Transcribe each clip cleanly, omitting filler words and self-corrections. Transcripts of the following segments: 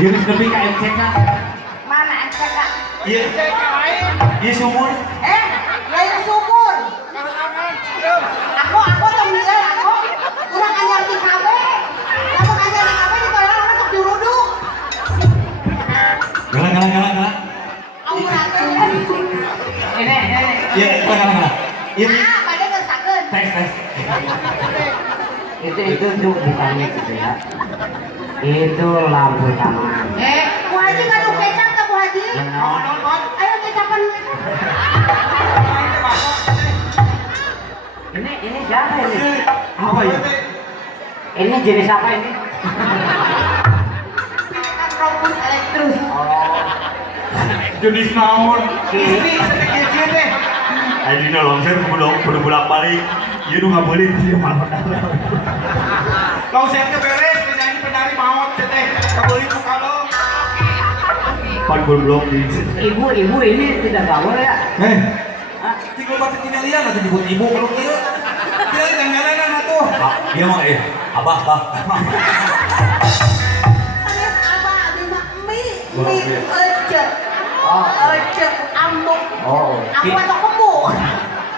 Ieu geus nepi ka MCK. Mana MCK? Ieu ieu sumur. Lain sumur. Aku tuh milih aku. Kurang anyar di kafe. Kamu anyar di kafe ditolong masuk diruduk. Galak. Aku rata. Ini. Iya, galak. Ini Pada ngesakeun. tes. Itu bukannya gitu ya. Itu lampu taman. Bu Haji ngadu kecap ke Bu Haji? Ayo kecapan. Ini siapa ini? apa ya? Ini jenis apa ini? Kan Robus Elektrus. Jenis naon? Ini sedikit deh. Ayo dina longser kudu bolak-balik. Ieu nu ngabeulin ieu malah. Kau saya beres penyanyi maut teh. Kabeli ku kalau. Pan goblok di. Ibu ini tidak gaul ya? Tinggal bahasa Cina liang atau nyebut ibu kalau kieu. Kieu ganjaran atuh. Dia mah abah. Alias abah abdi mah mie ecek. Ecek ambuk. Aku atau kembu.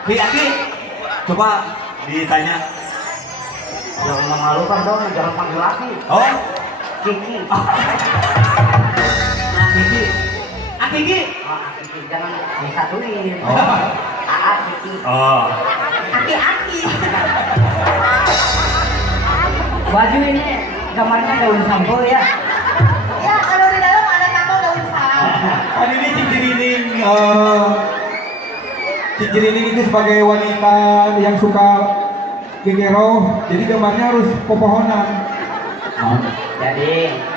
Aki, coba ditanya. Jangan memalukan dong, jangan panggil laki. Oh, Kiki. Kiki. Kiki, jangan disatuin. Oh. Kiki. Oh. Aki-aki. Baju ini gambarnya daun sampo ya. Ya kalau di dalam ada tato daun salam. Kan ini Cicirining itu sebagai wanita yang suka gegero, jadi gambarnya harus pepohonan. Jadi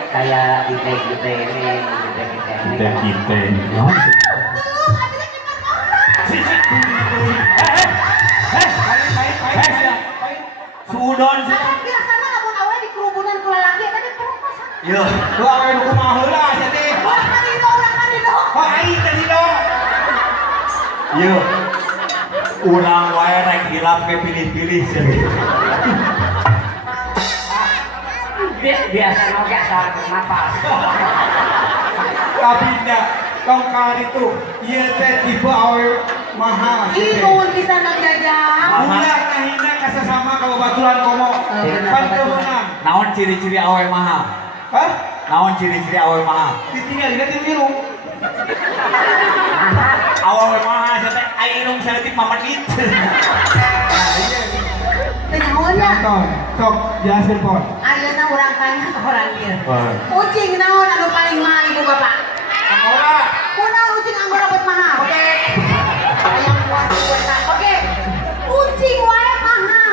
kayak kita ini. Kita. Sudon sih. Biasanya lamun awal di kerubunan ku lalaki tadi perempuan. Iya. Lu awe nu kumaha heula asa teh. Urang kadido. Oh ai tadi dong. Iya. Urang wae rek hilap ke pilih-pilih sih. Biasa nggak salah nafas. Tapi nya tongkar itu ieu teh tipe awe mahal. Imun bisa ngajajang. Ulah kahina kasasama kalau baturan komo. Kan teu meunang. Naon ciri-ciri awe mahal? Hah? Naon ciri-ciri awe mahal? Ditinggal di biru. Awe mahal saya teh ai irung saletik mamadit. Kenyawan ya. Nonton, sok jelasin pon. Ayeuna urang tanya ke orang ieu. Ucing naon anu paling mahal ibu bapak? Ora. Kunaon ucing anggora buat mahal? Ayam puas buat oke. Ucing wae mahal.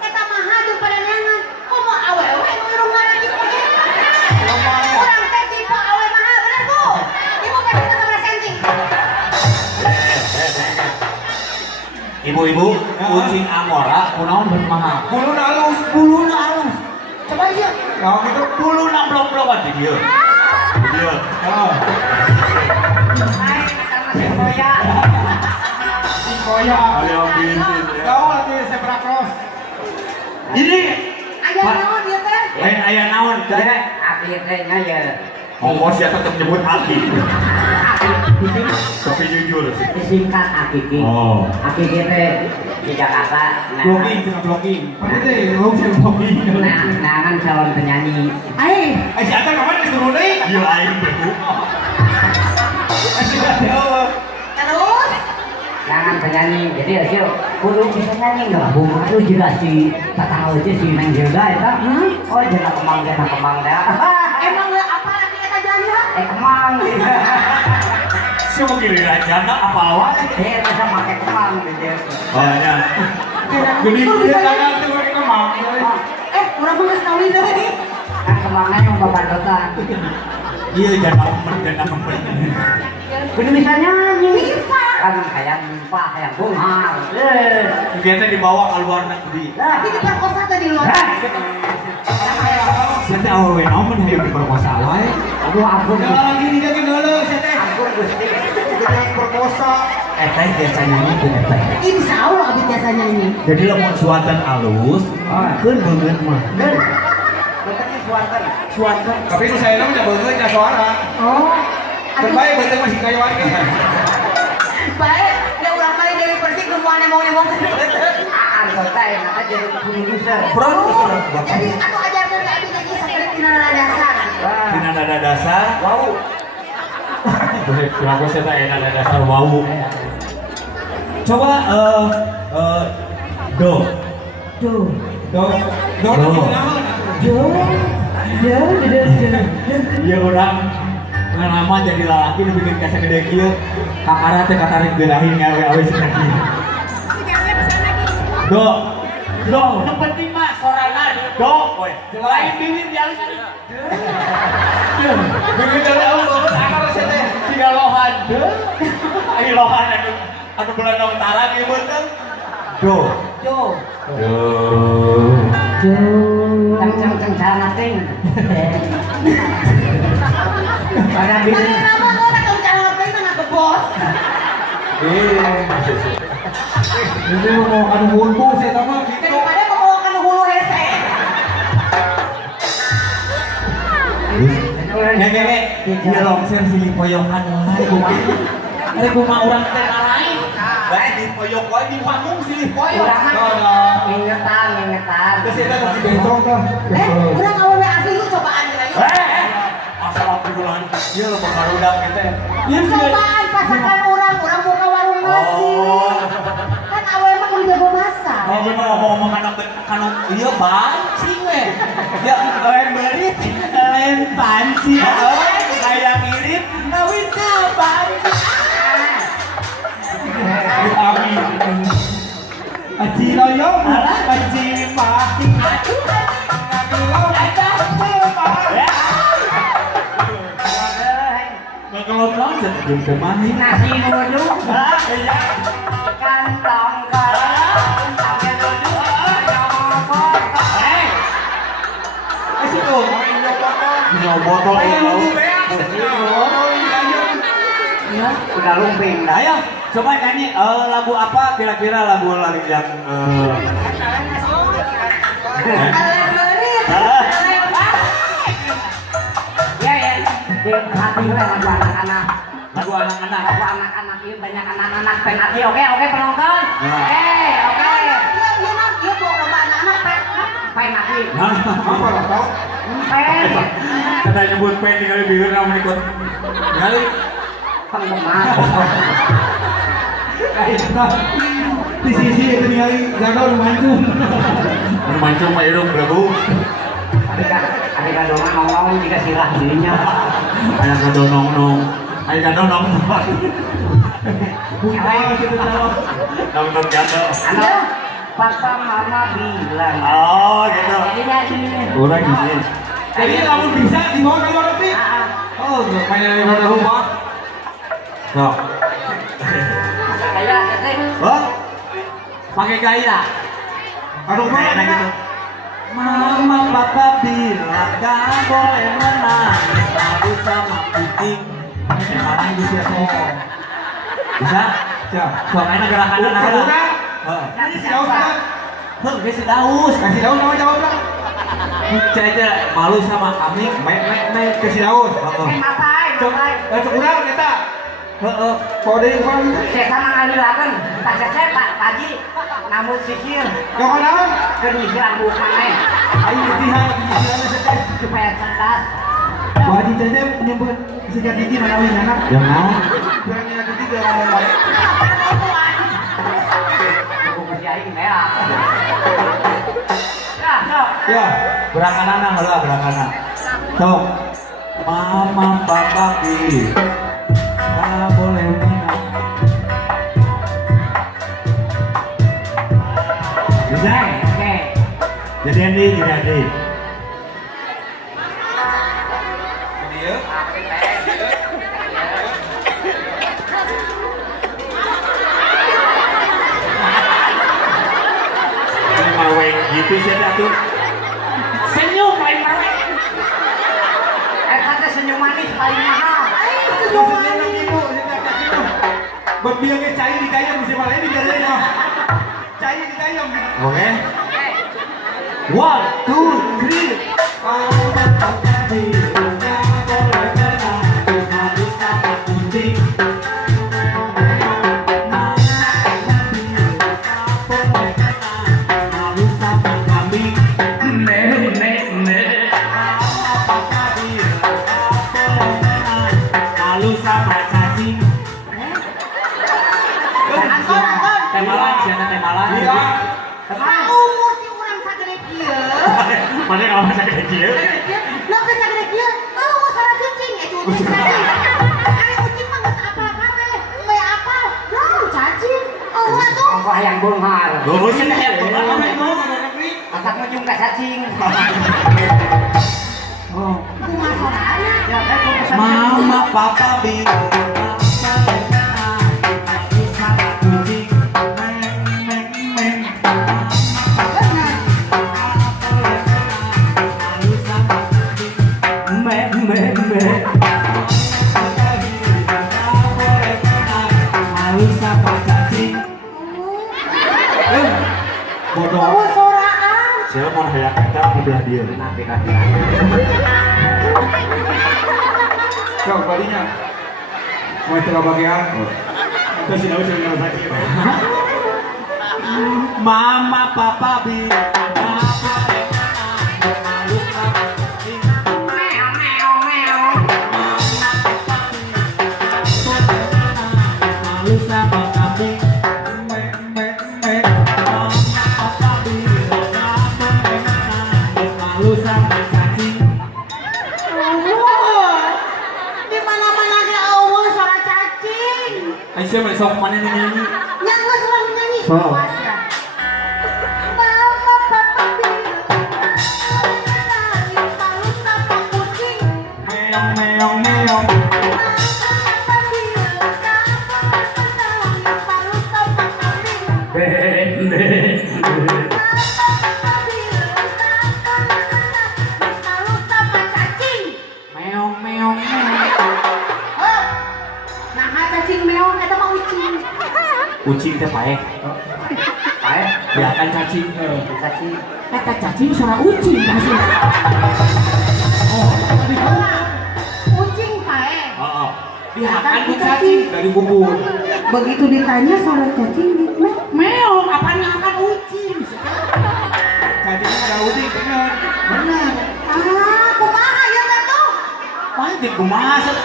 Eta mahal jeung pada neangan. Komo awewe nu irung ngaranti oke. Urang teh tipe awe mahal bener Bu. Ibu berapa sama senting? Ibu-ibu, kucing angora kunaon beus mahal? Bulu halus. Buluna halus. Coba ieu. Kalau gitu Buluna blok-blokan di dieu. Di dieu. oh. Koya. Ayo bintu. Kau lagi zebra cross. Ini Aya naon ieu teh? lain aya naon? Akhirnya ya. Ongkos ya tetep nyebut Aki. Tapi jujur sih. Disingkat Akiki. Oh. Akiki teh di Jakarta. Blocking, tengah blocking. Apa teh? Lu sih blocking. Nah kan calon penyanyi. Si Ata kapan disuruh deui? Ieu aing beku. Si Ata. Terus Jangan penyanyi. Jadi hasil kudu bisa nyanyi nggak? Bunga itu juga si tahu aja si Neng juga itu. Oh jangan kemang dah. emang apa lagi eta janda? Kemang. Semua kiri janda apa awal? Dia bisa pakai kemang gitu. Oh ya. Gede dia tangan tuh pakai kemang. Urang mah geus kawin deui. Kan kemangnya yang babandotan. Iya janda memper. Kudu bisa nyanyi. Bisa. Kan kayak nyumpah, kayak bunga. Dia teh dibawa ke luar negeri. Tapi diperkosa teh di luar. Saya teh awewe naon hayang diperkosa wae. Aduh ampun. Jangan lagi nih jadi dulu si Ata. Ampun Gusti. Kita perkosa. Eta biasanya itu eta. Insya Allah abis biasanya ini. Jadi lamun suatan alus, keun beungeut mah. Betul suarkan. Suarkan. Tapi itu saya namanya banget ya suara. Oh. Terbaik betul masih kayu warga. Baik, dia ulang kali dari Persik semuanya mau ngomong. Anggota yang akan jadi produser. Jadi aku ajarkan ke Abi jadi seperti tinana dasar. Tina nada dasar. Wow. Kenapa saya tak nada dasar wow? Coba do. Do. Do Iya orang pengalaman jadi lalaki nu bikin kasa gede kieu. Kakara teh katarik geunahin ngawe-awe cenah kieu. Do. Do, yang penting mah sorana do we. Lain bibir di alus. Bibir dari alus akar saya teh siga lohan. Ai lohan anu bulan utara kieu beuteuh. Do. Jo. Do. Cang cara ting. Karena Mana bikin nama lo nak cara ngapain mana ke bos? Ini mau anu hunku saya sama gitu. Daripada membawakan hulu hese. Ngege, dia longser si poyokan wae kumaha. Ari kumaha urang teh lain. Bae di poyok wae di panggung si poyok. Ingetan. Terus kita kasih bentong kan. Udah awewe asli lu cobaan lagi. Masalah pergulaan ieu lo pakarudak kita. Cobaan pasakan orang buka warung nasi. Kan awewe mah kudu jago masak. Oh, bener ngomong kanu ieu pancing we. Ya lain beurit, lain pancing. Kayak mirip ngawin ka pancing. Amin. Aji loyong, aji mati. Kalau kau jadi kemana? Nasi nudu. Kantong kantong. Sampai nudu. Situ. Nyawa botol Udah lumping dah. Ayo, coba nyanyi lagu apa kira-kira lagu yang Ya. Dia hati gue lagu anak-anak. lagu anak-anak. Lagu anak-anak ini banyak anak-anak penalti. Oke penonton. Oke. Dia bawa lomba anak-anak Penalti. Apa lah tau? Pen. Kata nyebut pen kali bibir nama ikut. Kali Penggemar. Di sisi itu ningali gadol mancung. mancung mah irung belagu. Ada dongan ngomong juga sirah dirinya. Ada kado nong-nong. Ada kado nong-nong. Nong-nong kado. Anak papa mama bilang. Oh gitu. Jadi. Udah gini. Jadi kamu bisa dibawa ke luar negeri? Oh, mainan di luar rumah. Sok. Kayak Oh. Pakai gaya. Aduh, Kayak mana gitu. Mama papa bilang gak boleh menangis lalu sama kucing. Sekarang bisa kok. Bisa? Ya. Soalnya gerakan anak-anak. Ini si Daus kan? Heh, dia si Daus. Kasih Daus nama jawab lah. Caca malu sama kami. Kasih Daus. matai. Sekurang kita. Heeh. Kau dari kemana? Saya sama ngalilakan. Tak saya Pak Haji. Namun sisir. Kau kenapa? Kenyisiran bukan Ayo latihan, latihan saja. supaya cerdas. Wah, di Cecep menyebut sejak gigi menawi anak. Yang mau? Kurangnya ketiga ngomong baik. Aku mesti aing merah. Ya, sok. Ya, Gerakan anak lah, gerakan anak. Sok. Mama papa pilih. Gak boleh menang. Bisa? Oke. Jadi Andi, jadi Andi. dia. Ini maweng gitu sih tuh. Senyum lain mawek. Kata senyum manis paling mahal. Senyum manis. Berbiangnya cair di kayam bisa malah ini jalannya. Cair di kayam. Oke. 1, 2, 3. dia. Lo ke sagede kieu, oh salah cacing, cacing cacing. Ari kucing mah geus apa-apa teh. Kayak apa? Cacing. Oh, atuh. Apa yang bunghar? Lurus cenah ya. Otak ngujung ka cacing. Oh. Kumaha soalna? Ya kan kudu Mama papa bingung. Bodoh. Oh, soraan. Siapa mau hayang kita belah dia. Kau balinya. Mau tengah bagian. Kita sih tahu sih lagi. Mama papa bingung. Di mana-mana ge eueuh suara cacing. Aisyah besok mana nih nyanyi? Nya geus urang nyanyi. So. Awas ya. Mama papa palus sama kucing. Meong meong meong. Palus sama kambing. Palus sama cacing. Meong meong meong. Oh. Nah, cacing meong eta mah ucing. Kucing teh paeh. Baik. Ya kan cacing. Cacing. Kata cacing suara ucing pasti. Ucing pae. Oh. Dihakan ku cacing. Dari bubur. Begitu ditanya suara cacing meong, apaan yang akan ucing? Cacingnya ada udik bener. Benar. Ah, kumaha ya teh tuh? Pasti kumaha sih.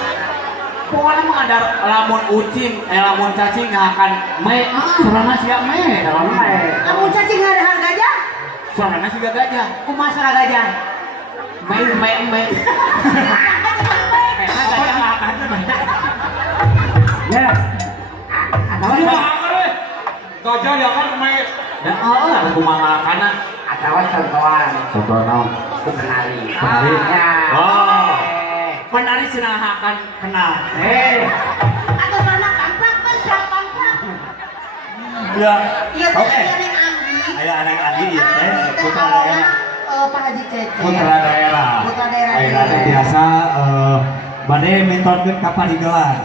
Pokoknya mah ada lamun ucing, lamun cacing akan me. Suarana siap me. Lamun cacing ada harganya? Suarana siga gajah. Kumaha suara gajah? Me me me. Memang gajah akan me. Ya. Atau Gajah ya kan main. Ya Allah, ada kumaha kana. atau contohan. Contoh naon? Penari. Penari. Ya. Oh. Penari cenah akan kenal. Atau suara pangplak, pangplak. Ya. Iya teh Oke. aya yang Anggi. Aya anak Adi ieu teh Teh putra awalna daerah. Pak Haji Cece. Putra daerah. Putra daerah. Ayeuna teh biasa bade mintorkeun ka padigelan.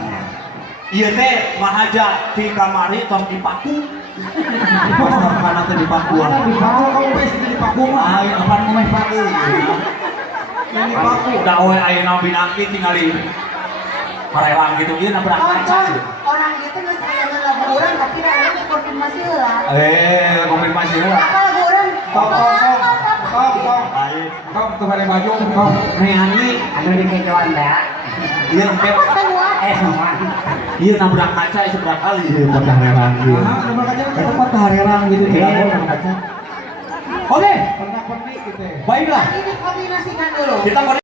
Ieu teh mahaja ti kamari tos dipaku. Pas kana teh dipaku. Dipaku kamu guys itu dipaku mah. Ayo kapan ngomeh paku. Yang dipaku. Da we ayeuna binaki tingali parelang gitu ieu nabrak kaca. Orang gitu geus aya nu lagu urang tapi da urang konfirmasi heula. Konfirmasi heula. Apa lagu urang? Kau tuh pakai baju kau. Neangi Anu dikecoan dah. ieu empe Semua. Semua. ieu nabrak kaca seberapa kali ieu patah herang ieu. Nomor aja. Itu patah herang gitu tidak boleh nabrak kaca. Oke, Pernah pernik gitu. baiklah. Ini dikoordinasikan dulu. Kita